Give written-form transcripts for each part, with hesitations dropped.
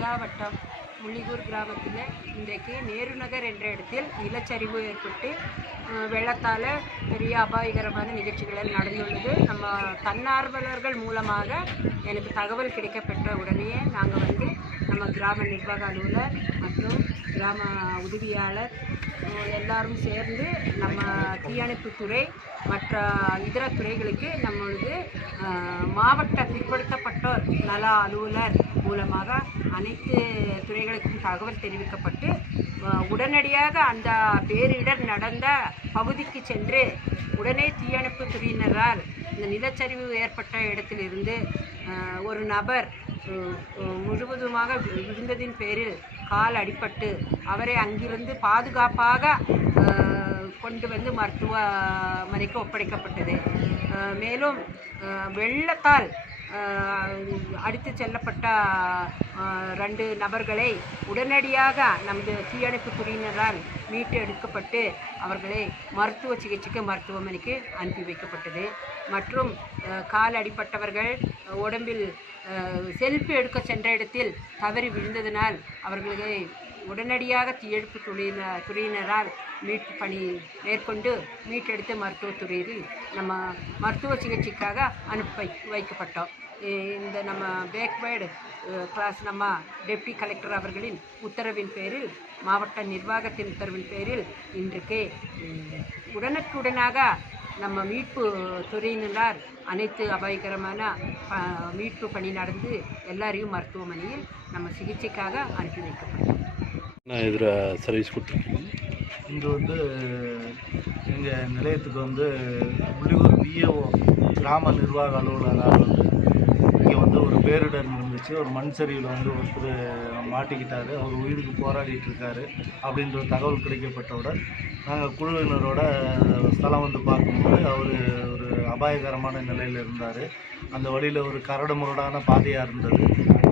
கங்கா வட்டம் முள்ளிகூர் கிராமத்தில் இன்றைக்கு நேரு நகர் என்ற இடத்தில் நிலச்சரிவு ஏற்பட்டு வெள்ளத்தால் பெரிய அபாயகரமான நிகழ்ச்சிகள் நடந்துள்ளது. நம்ம தன்னார்வலர்கள் மூலமாக எனக்கு தகவல் கிடைக்கப்பெற்ற உடனே நாங்கள் நம்ம கிராம நிர்வாக அலுவலர் மற்றும் கிராம உதவியாளர் எல்லாரும் சேர்ந்து நம்ம தீயணைப்புத்துறை மற்ற இதர துறைகளுக்கு நம்மளது மாவட்ட பிற்படுத்தப்பட்டோர் நல அலுவலர் மூலமாக அனைத்து துறைகளுக்கும் தகவல் தெரிவிக்கப்பட்டு உடனடியாக அந்த பேரிடர் நடந்த பகுதிக்கு சென்று உடனே தீயணைப்பு துறையினரால் இந்த நிலச்சரிவு ஏற்பட்ட இடத்திலிருந்து ஒரு நபர் முழுவதுமாக விழுந்ததின் பேரில் கால் அடிபட்டு அவரை அங்கிருந்து பாதுகாப்பாக கொண்டு மருத்துவமனைக்கு ஒப்படைக்கப்பட்டது. மேலும் வெள்ளத்தால் அடித்து செல்லப்பட்ட 2 நபர்களை உடனடியாக நமது தீயணைப்பு துறையினரால் மீட்டு எடுக்கப்பட்டு அவர்களை மருத்துவ சிகிச்சைக்கு மருத்துவமனைக்கு அனுப்பி வைக்கப்பட்டது. மற்றும் கால் அடிப்பட்டவர்கள் உடம்பில் செல்ஃபி எடுக்க சென்ற இடத்தில் தவறி விழுந்ததினால் அவர்களை உடனடியாக தீயணைப்பு துறையினரால் மீட்பு பணி மேற்கொண்டு மீட்டெடுத்து மருத்துவத்துறையில் நம்ம மருத்துவ சிகிச்சைக்காக அனுப்பி வைக்கப்பட்டோம். இந்த நம்ம பேக்வேர்டு கிளாஸ் நம்ம டெப்டி கலெக்டர் அவர்களின் உத்தரவின் பேரில் மாவட்ட நிர்வாகத்தின் உத்தரவின் பேரில் இன்றைக்கு உடனுக்குடனாக நம்ம மீட்பு துறையினரால் அனைத்து அபாயகரமான மீட்பு பணி நடந்து எல்லாரையும் மருத்துவமனையில் நம்ம சிகிச்சைக்காக அனுப்பி வைக்கப்பட்டோம். சர்வீஸ் கொடுத்துருக்கீங்க. இங்கே எங்கள் நிலையத்துக்கு முள்ளிகூர் பிஏஓ கிராம நிர்வாக அலுவலராக இங்கே ஒரு பேரிடர் இருந்துச்சு. ஒரு மண் சரிவில் ஒருத்தர் மாட்டிக்கிட்டார், அவர் உயிருக்கு போராடிட்டு இருக்காரு அப்படின்ற தகவல் கிடைக்கப்பட்டவுடன் நாங்கள் குழுவினரோட ஸ்தலம் பார்க்கும்போது அவர் ஒரு அபாயகரமான நிலையில் இருந்தார். அந்த வழியில் ஒரு கரடு முரடான பாதையாக இருந்தது.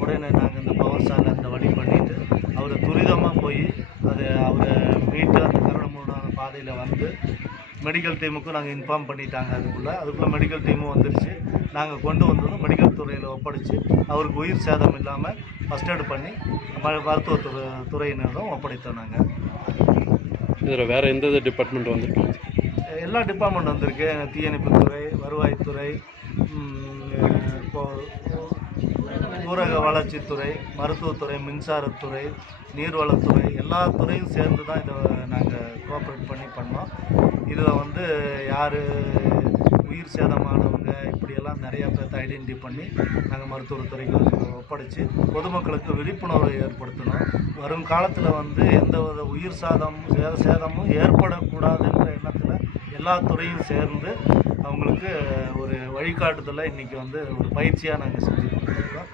உடனே நாங்கள் இந்த பவர் ஸ்டாண்ட் அந்த வழி பண்ணிவிட்டு அவரை துரிதமாக போய் அவரை மீட்டு அந்த கரடு முரடான பாதையில் மெடிக்கல் டீமுக்கும் நாங்கள் இன்ஃபார்ம் பண்ணிட்டாங்க. அதுக்குள்ளே மெடிக்கல் டீமும் வந்துருச்சு. நாங்கள் கொண்டு வந்ததும் மெடிக்கல் துறையில் ஒப்படைச்சு அவருக்கு உயிர் சேதம் இல்லாமல் ஃபஸ்ட் எய்ட் பண்ணி மருத்துவ துறையினரும் ஒப்படைத்தோம். நாங்கள் இதில் வேறு எந்த டிபார்ட்மெண்ட் வந்திருக்கோம்? எல்லா டிபார்ட்மெண்ட் வந்திருக்கு. தீயணைப்புத்துறை, வருவாய்த்துறை, ஊரக வளர்ச்சித்துறை, மருத்துவத்துறை, மின்சாரத்துறை, நீர்வளத்துறை எல்லா துறையும் சேர்ந்து தான் இதை நாங்கள் கோஆப்ரேட் பண்ணோம். இதில் யார் உயிர் சேதமானவங்க இப்படியெல்லாம் நிறையா பேர்த்த ஐடென்டிஃபை பண்ணி நாங்கள் மருத்துவத்துறைக்கு ஒப்படைச்சு பொதுமக்களுக்கு விழிப்புணர்வை ஏற்படுத்தணும். வரும் காலத்தில் எந்தவித உயிர் சேதமும் ஏற்படக்கூடாதுன்ற எண்ணத்தில் எல்லா துறையும் சேர்ந்து அவங்களுக்கு ஒரு வழிகாட்டுதலை இன்றைக்கி ஒரு பயிற்சியாக நாங்கள் செஞ்சு கொடுத்துருக்கோம்.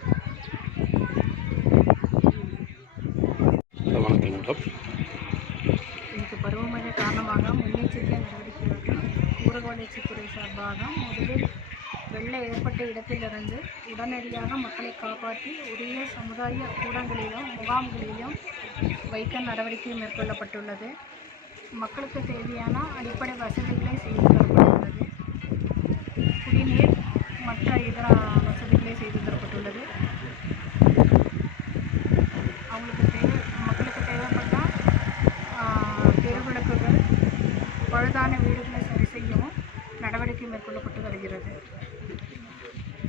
இதுக்கு பருவமழை காரணமாக முன்னெச்சரிக்கை நடவடிக்கையாக ஊரக வளர்ச்சித்துறை சார்பாக முதலில் வெள்ளம் ஏற்பட்ட இடத்திலிருந்து உடனடியாக மக்களை காப்பாற்றி உரிய சமுதாய கூடங்களிலும் முகாம்களிலும் வைக்க நடவடிக்கை மேற்கொள்ளப்பட்டுள்ளது. மக்களுக்கு தேவையான அடிப்படை வசதிகளை செய்து தரப்பட்டுள்ளது. குடிநீர் மற்ற இதர வசதிகளை செய்து தரப்பட்டுள்ளது. மக்களுக்கு தேவைப்பட்ட தெருவிளக்குகள், பழுதான வீடுகளை சரி செய்யவும் நடவடிக்கை மேற்கொள்ளப்பட்டு வருகிறது.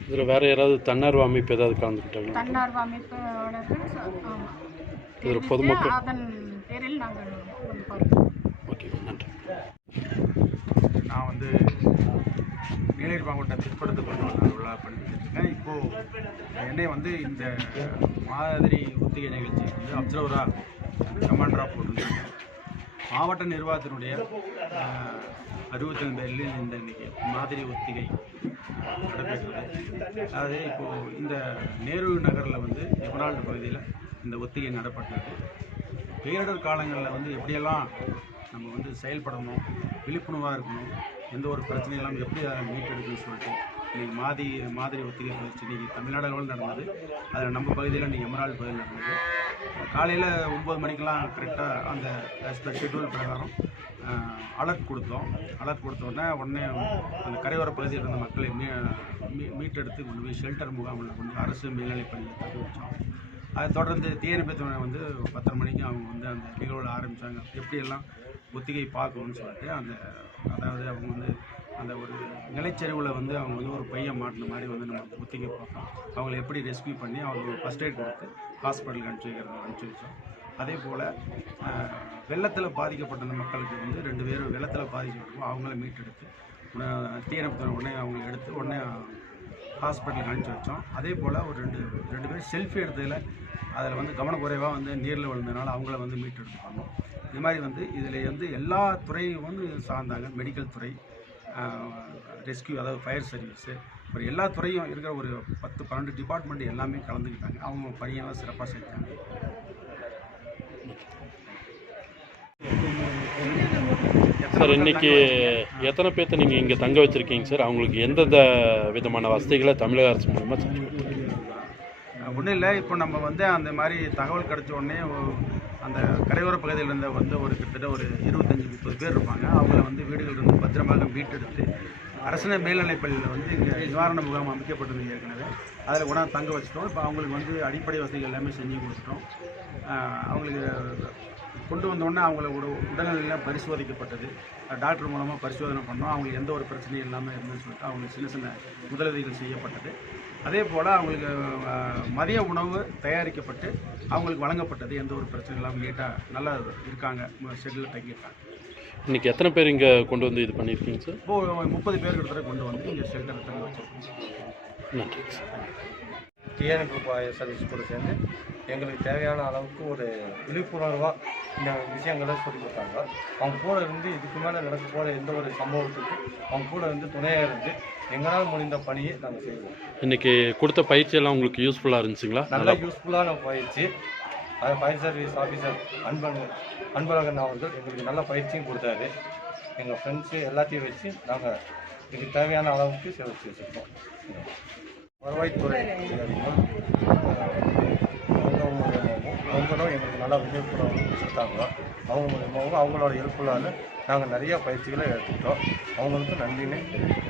இதில் வேறு யாராவது தன்னார்வ அமைப்பு ஏதாவது கலந்துக்கிட்டாங்க? தன்னார்வ அமைப்பாளர்கள் பொதுமக்கள் அதன் பேரில் நாங்கள் பார்ப்போம். ஓகே, நன்றி. நான் நீலகிரி மாவட்ட பிற்படுத்தப்பட்டோர் விழா பண்ணிட்டு இருக்கேன். இப்போது என்னை இந்த மாதிரி ஒத்திகை நிகழ்ச்சி அப்சர்வராக கமாண்டராக போட்டிருந்தாங்க. மாவட்ட நிர்வாகத்தினுடைய அறிவுறுத்தல் பேரில் இன்றைக்கி மாதிரி ஒத்திகை நடைபெற்றது. அதாவது இப்போது இந்த நேரு நகரில் எமரால்டு பகுதியில் இந்த ஒத்திகை நடப்பட்டது. பேரிடர் காலங்களில் எப்படியெல்லாம் நம்ம செயல்படணும், விழிப்புணர்வாக இருக்கணும், எந்த ஒரு பிரச்சனையும் இல்லாமல் எப்படி அதை மீட்டெடுக்கணும்னு சொல்லிட்டு இன்றைக்கி மாதிரி ஒத்திகை பயிற்சி இன்றைக்கி தமிழ்நாடு அளவில் நடந்தது. அதில் நம்ம பகுதியில் இன்றைக்கி எமரால்டு பகுதியில் நடந்தது. காலையில் 9 மணிக்கெலாம் கரெக்டாக அந்த ஷெட்யூல் பிரகாரம் அலர்ட் கொடுத்தோம். அலர்ட் கொடுத்த உடனே அந்த கரையோர பகுதியில் இருந்த மக்களை மீட்டெடுத்து கொண்டு போய் ஷெல்டர் முகாமில் அரசு மேல்நிலைப் பள்ளியில் தங்க வச்சோம். அதை தொடர்ந்து தீயணைப்பு துறை வந்து 10:30 மணிக்கு அவங்க வந்து அந்த நிகழ்வுல ஆரம்பித்தாங்க. எப்படியெல்லாம் ஒத்திகை பார்க்கணும்னு சொல்லிட்டு அதாவது அவங்க வந்து அந்த ஒரு நிலச்சரிவில் வந்து அவங்க வந்து ஒரு பையன் மாட்டின மாதிரி வந்து நம்ம ஒத்திகை பார்ப்போம். அவங்களை எப்படி ரெஸ்க்யூ பண்ணி அவங்களுக்கு ஃபஸ்ட் எய்ட் கொடுத்து ஹாஸ்பிட்டலுக்கு அனுப்பிச்சி வச்சோம். அதே போல் வெள்ளத்தில் பாதிக்கப்பட்ட அந்த மக்களுக்கு வந்து 2 பேரும் வெள்ளத்தில் பாதிக்கப்பட்டோம். அவங்கள மீட்டெடுத்து தீயணைப்பு உடனே அவங்களை எடுத்து உடனே ஹாஸ்பிட்டலுக்கு அனுப்பிச்சி வச்சோம். அதே போல் ஒரு ரெண்டு பேர் செல்ஃபி எடுத்ததில் அதில் வந்து கவனக்குறைவாக வந்து நீரில் விழுந்ததுனால அவங்கள வந்து மீட்டெடுத்து பண்ணோம். இது மாதிரி வந்து இதில் வந்து எல்லா துறையும் வந்து சார்ந்தாங்க. மெடிக்கல் துறை, ரெஸ்கியூ அதாவது ஃபயர் சர்வீஸு, அப்புறம் எல்லா துறையும் இருக்கிற ஒரு 10-12 டிபார்ட்மெண்ட் எல்லாமே கலந்துக்கிட்டாங்க. அவங்க பணியெல்லாம் சிறப்பாக செஞ்சாங்க. சார் இன்னைக்கு எத்தனை பேர்த்த நீங்கள் இங்கே தங்க வச்சுருக்கீங்க சார்? அவங்களுக்கு எந்தெந்த விதமான வசதிகளை தமிழக அரசு மூலமாக செஞ்சு கொடுத்துருக்கீங்க? ஒன்றும் இல்லை, இப்போ நம்ம வந்து அந்த மாதிரி தகவல் கிடைச்ச உடனே அந்த கரையோர பகுதியில் இருந்த வந்து ஒரு கிட்டத்தட்ட ஒரு 25-30 பேர் இருப்பாங்க. அவங்கள வந்து வீடுகளிலிருந்து பத்திரமாக மீட்டெடுத்து அரசின மேல்நிலைப்பள்ளியில் வந்து இங்கே நிவாரண முகாம் அமைக்கப்பட்டது ஏற்கனவே. அதில் கூட தங்க வச்சுட்டோம். இப்போ அவங்களுக்கு வந்து அடிப்படை வசதிகள் எல்லாமே செஞ்சு கொடுத்துட்டோம். அவங்களுக்கு கொண்டு வந்தோடனே அவங்களோட உடல்நிலையெல்லாம் பரிசோதிக்கப்பட்டது. டாக்டர் மூலமாக பரிசோதனை பண்ணோம். அவங்களுக்கு எந்த ஒரு பிரச்சனையும் இல்லாமல் இருந்துன்னு சொல்லிட்டு அவங்களுக்கு சின்ன சின்ன முதலுதவிகள் செய்யப்பட்டது. அதே போல் அவங்களுக்கு மதிய உணவு தயாரிக்கப்பட்டு அவங்களுக்கு வழங்கப்பட்டது. எந்த ஒரு பிரச்சனையும் இல்லாமல் நீட்டாக நல்லா இருக்காங்க, ஷெட்டில் தங்கியிருக்காங்க. இன்றைக்கி எத்தனை பேர் இங்கே கொண்டு வந்து இது பண்ணியிருக்கீங்க சார்? இப்போது 30 பேர் கிட்ட கொண்டு வந்து இங்கே ஷெல்டர் தங்க வச்சுருக்கோம். நன்றி சார். தீயணைப்பு சர்வீஸ் கூட சேர்ந்து எங்களுக்கு தேவையான அளவுக்கு ஒரு விழிப்புணர்வாக இந்த விஷயங்களை சொல்லி கொடுத்தாங்க. அவங்க கூட இருந்து இதுக்கு மேலே நடக்க போகிற எந்த ஒரு சம்பவத்துக்கு அவங்க கூட இருந்து துணையாக இருந்து எங்களால் முடிந்த பணியை நாங்கள் செய்வோம். இன்றைக்கி கொடுத்த பயிற்சியெல்லாம் உங்களுக்கு யூஸ்ஃபுல்லாக இருந்துச்சுங்களா? நல்லா யூஸ்ஃபுல்லான பயிற்சி. அது ஃபயர் சர்வீஸ் ஆஃபீஸர் அன்பழகன் அவர்கள் எங்களுக்கு நல்ல பயிற்சியும் கொடுத்தாரு. எங்கள் ஃப்ரெண்ட்ஸு எல்லாத்தையும் வச்சு நாங்கள் இதுக்கு தேவையான அளவுக்கு சேமித்து வச்சுருக்கோம். வருவாய்த்துறை அதிகாரிகள் அவங்களும் எங்களுக்கு நல்லா விழிப்புணர்வு கொடுத்தாங்க. அவங்க மூலியமாகவும் அவங்களோட ஹெல்ப்ஃபுல்லால் நாங்கள் நிறைய பயிற்சிகளை எடுத்துக்கிட்டோம். அவங்களுக்கு நன்றினே தெரியும்.